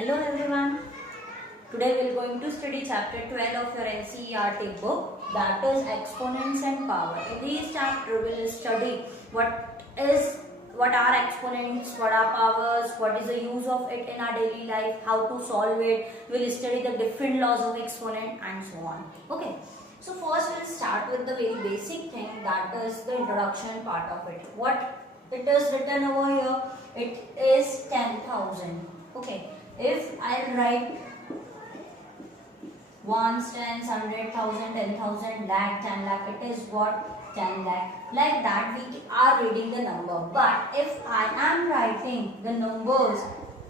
Hello everyone. Today we are going to study chapter 12 of your NCERT book, that is exponents and power. In this chapter we will study what are exponents, what are powers, what is the use of it in our daily life, how to solve it. We will study the different laws of exponent and so on. Okay. So first we will start with the very basic thing, that is the introduction part of it. What it is written over here, it is 10,000. Okay. If I write ones, tens, 100,000, 10,000, lakh, 10 lakh, it is what? 10 lakh. Like that we are reading the number. But if I am writing the numbers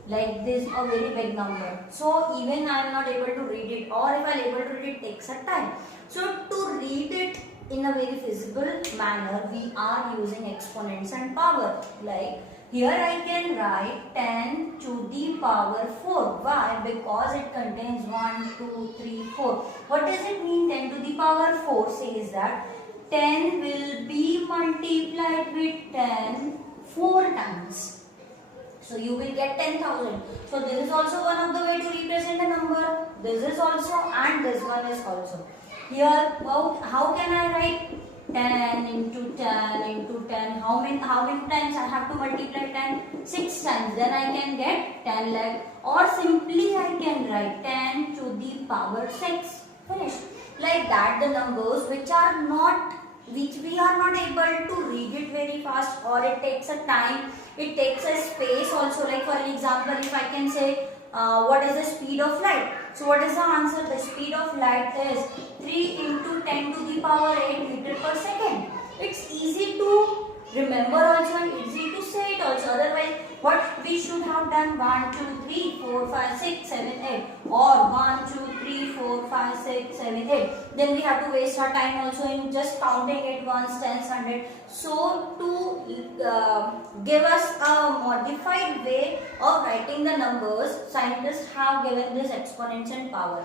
like this, a very big number, so even I am not able to read it, or if I am able to read it, takes a time. So to read it in a very visible manner, we are using exponents and power. Like here I can write 10 to the power 4. Why? Because it contains 1, 2, 3, 4. What does it mean 10 to the power 4? Says that 10 will be multiplied with 10 4 times. So you will get 10,000. So this is also one of the way to represent a number. This is also, and this one is also. Here, how can I write 10 into 10 into 10? How many times I have to multiply 10? 6 times. Then I can get 10 lakh. Or simply I can write 10 to the power 6. Finish. Like that, the numbers which we are not able to read it very fast, or it takes a time, it takes a space also. Like for an example, if I can say what is the speed of light? So what is the answer? The speed of light is 3 into 10 to the power 8 meter per second. It's easy to remember also and easy to say it also. Otherwise, what we should have done, 1, 2, 3, 4, 5, 6, 7, 8, or 1, 2, 3, 4, 5, 6, 7, 8. Then we have to waste our time also in just counting it once, tens, 100. So to give us a modified way of writing the numbers, scientists have given this exponents and power.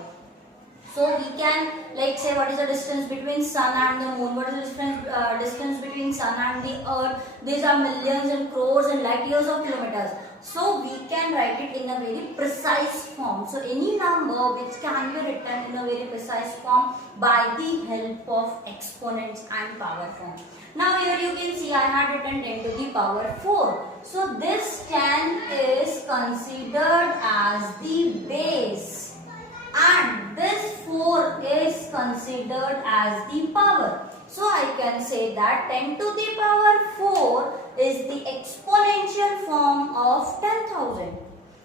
So we can like say what is the distance between sun and the moon, what is the distance between sun and the earth. These are millions and crores and light years of kilometers. So we can write it in a very precise form. So any number which can be written in a very precise form by the help of exponents and power form. Now here you can see I had written 10 to the power 4. So this 10 is considered as the base. And this 4 is considered as the power. So I can say that 10 to the power 4 is the exponential form of 10,000.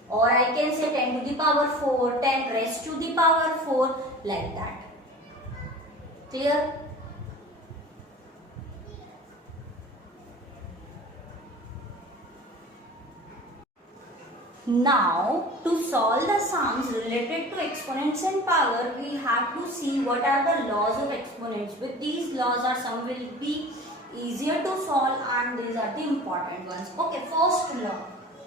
Or I can say 10 to the power 4, 10 raised to the power 4, like that. Clear? Now, to solve the sums related to exponents and power, we have to see what are the laws of exponents. With these laws, our sum will be easier to solve, and these are the important ones. Okay, first law,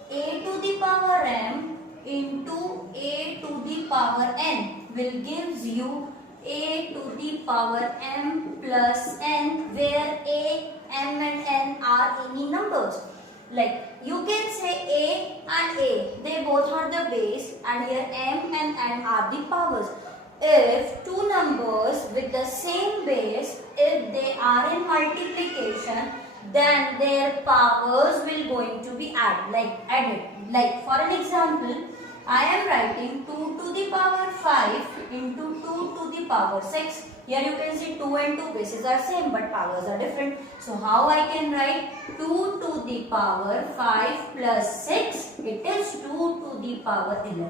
a to the power m into a to the power n will gives you a to the power m plus n, where a, m and n are any numbers. Like you can say a and a, they both are the base, and here m and n are the powers. If two numbers with the same base, if they are in multiplication, then their powers will going to be added. Like for an example, I am writing 2 to the power 5 into 2 to the power 6. Here you can see 2 and 2 bases are same, but powers are different. So how I can write 2 to the power 5 plus 6? It is 2 to the power 11.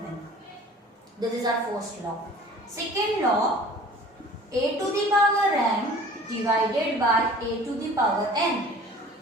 This is our first law. Second law, a to the power m divided by a to the power n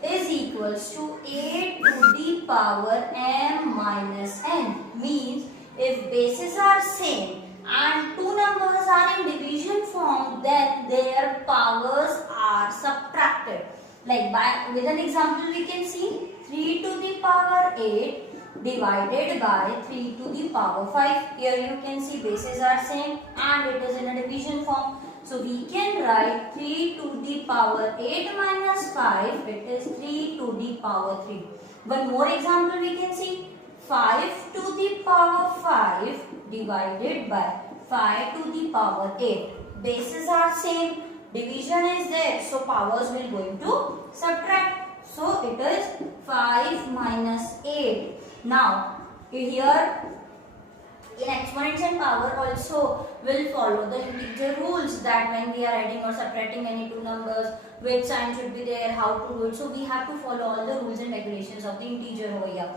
is equals to a to the power m minus n. Means if bases are same and two numbers are in division form, then their powers are subtracted. Like with an example we can see 3 to the power 8 divided by 3 to the power 5. Here you can see bases are same and it is in a division form. So we can write 3 to the power 8 minus 5, it is 3 to the power 3. One more example we can see 5 to the power 5 divided by 5 to the power 8. Bases are same. Division is there. So powers will going to subtract. So it is 5 minus 8. Now here in exponents and power also will follow the integer rules, that when we are adding or subtracting any two numbers, which sign should be there, how to do it. So we have to follow all the rules and regulations of the integer over here.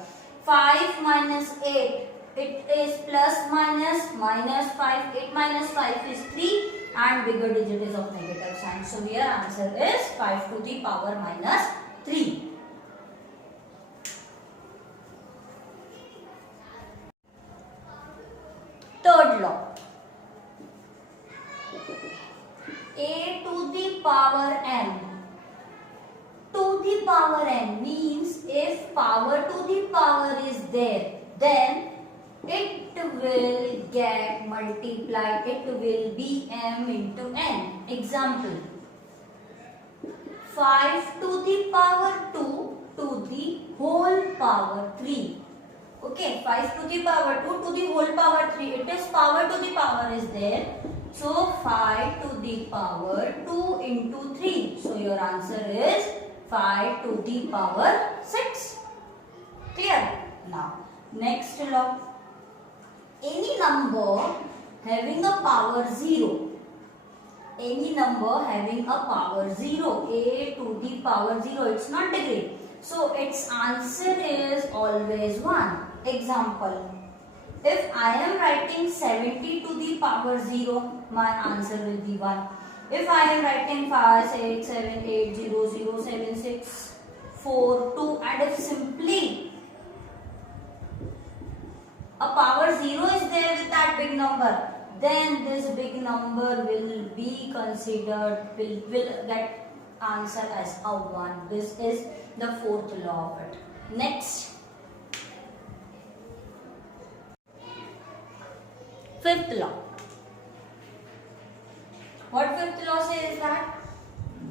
5 minus 8, it is plus minus 5. 8 minus 5 is 3 and bigger digit is of negative sign. So here answer is 5 to the power minus 3. Third law. A to the power n. To the power n means if power to the power is there, then it will get multiplied. It will be m into n. Example. 5 to the power 2 to the whole power 3. Okay, 5 to the power 2 to the whole power 3. It is power to the power is there. So 5 to the power 2 into 3. So your answer is 5 to the power 6. Clear? Now, next law. Any number having a power 0. Any number having a power 0. A to the power 0. It's not degree. So its answer is always 1. Example. If I am writing 70 to the power 0, my answer will be 1. If I am writing 5, 6, 7, 8, 0, 0, 7, 6, 4, 2, and if simply a power 0 is there with that big number, then this big number will be considered, will get answer as a 1. This is the fourth law of it. Next. Fifth law. What fifth law says that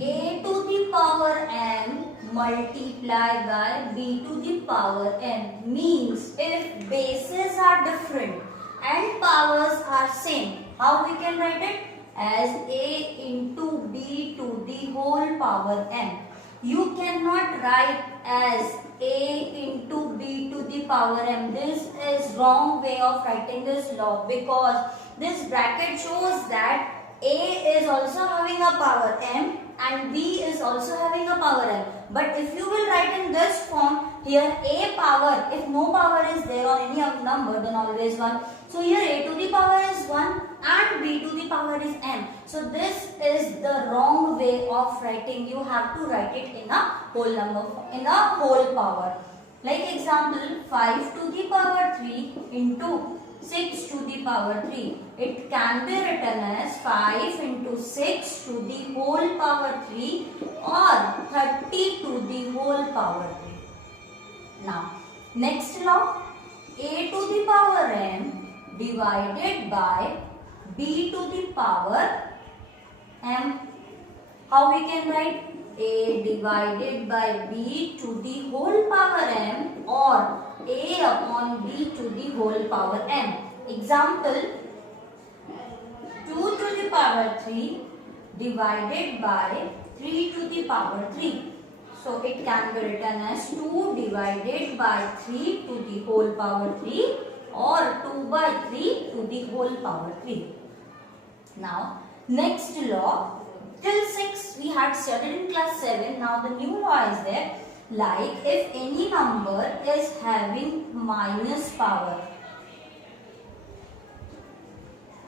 a to the power n multiplied by b to the power n means if bases are different and powers are same, how we can write it? As a into b to the whole power n. You cannot write as a into b to the power m. This is wrong way of writing this law, because this bracket shows that a is also having a power m and b is also having a power m. But if you will write in this form, here a power, if no power is there on any of number, then always 1. So here a to the power is 1 and b to the power is m. So this is the wrong way of writing. You have to write it in a whole number, in a whole power. Like example, 5 to the power 3 into 6 to the power 3. It can be written as 5 into 6 to the whole power 3 or 30 to the whole power 3. Now, next law, a to the power m divided by b to the power m. How we can write? A divided by b to the whole power m or a upon b to the whole power m. Example, 2 to the power 3 divided by 3 to the power 3. So it can be written as 2 divided by 3 to the whole power 3 or 2 by 3 to the whole power 3. Now, next law, till 6 we had studied in class 7. Now the new law is there. Like if any number is having minus power.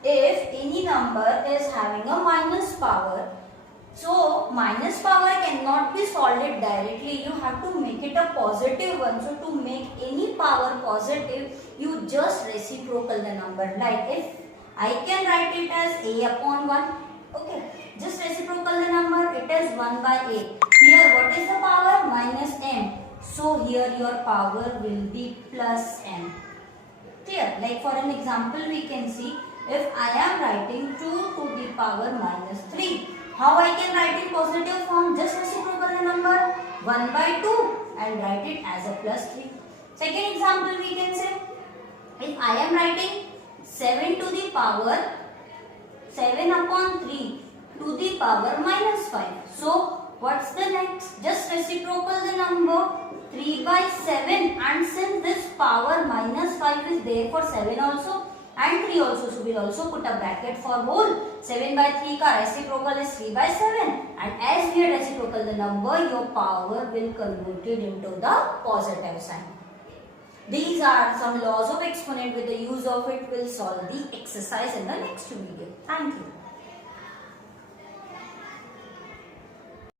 If any number is having a minus power, so minus power cannot be solved directly. You have to make it a positive one. So to make any power positive, you just reciprocal the number. Like if I can write it as a upon 1. Okay, just reciprocal the number. It is 1 by a. Here what is the power? Minus m. So here your power will be plus m. Clear? Like for an example we can see, if I am writing 2 to the power minus 3. How I can write in positive form? Just reciprocal the number 1 by 2 and write it as a plus 3. Second example we can say, if I am writing 7 to the power 7 upon 3 to the power minus 5. So what's the next? Just reciprocal the number 3 by 7, and since this power minus 5 is there for 7 also and 3 also, so we'll also put a bracket for whole. 7 by 3 ka reciprocal is 3 by 7, and as we are reciprocal the number, your power will convert it into the positive sign. These are some laws of exponent. With the use of it, we'll solve the exercise in the next video. Thank you.